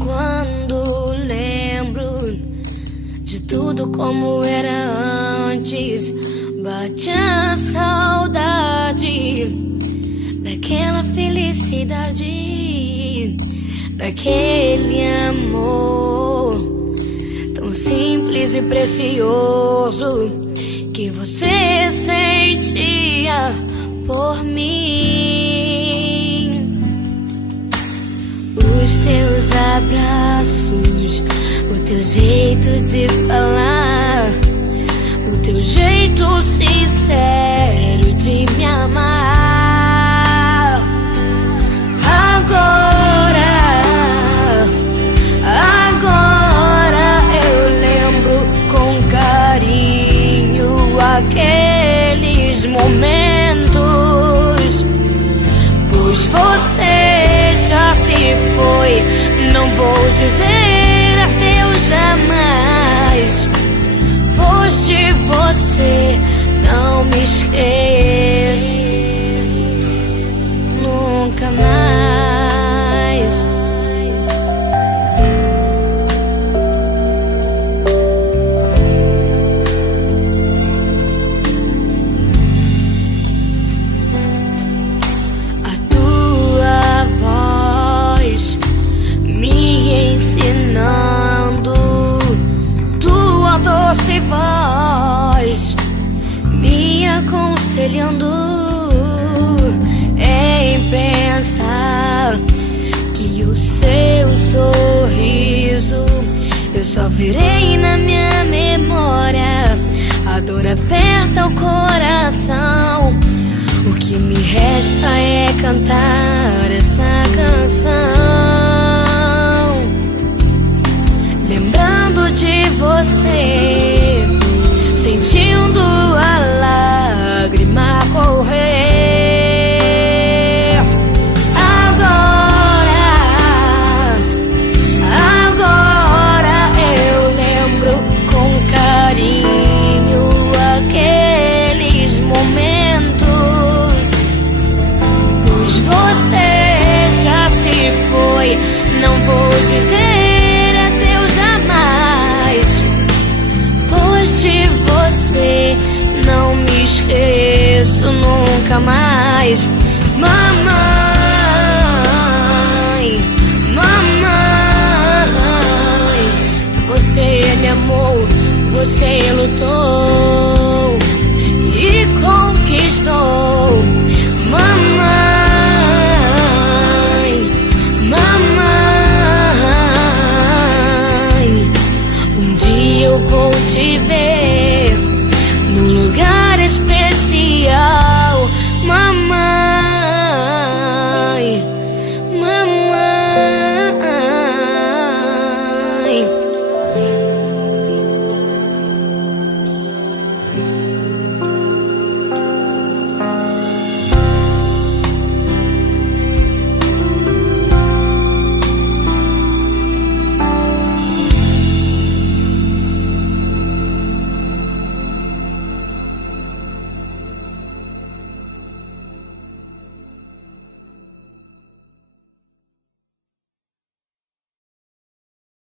Quando lembro de tudo como era antes, bate a saudade daquela felicidade, daquele amor tão simples e precioso que você sentia por mim. Os teus abraços, o teu jeito de falar, o teu jeito sincero de me amar. Agora eu lembro com carinho aqueles momentos, pois você já se foi. Não vou dizer adeus jamais, pois de você não me esqueço nunca mais. A tua voz me ensinando, tua doce voz me aconselhando em pensar que o seu sorriso eu só verei na minha memória. A dor aperta o coração, o que me resta é cantar essa canção, lembrando de você, sentindo a lágrima correr. Agora eu lembro com carinho aqueles momentos, pois você já se foi. Não vou dizer adeus jamais, pois de você não me esqueço nunca mais. Mamãe, mamãe, você me amou, você lutou.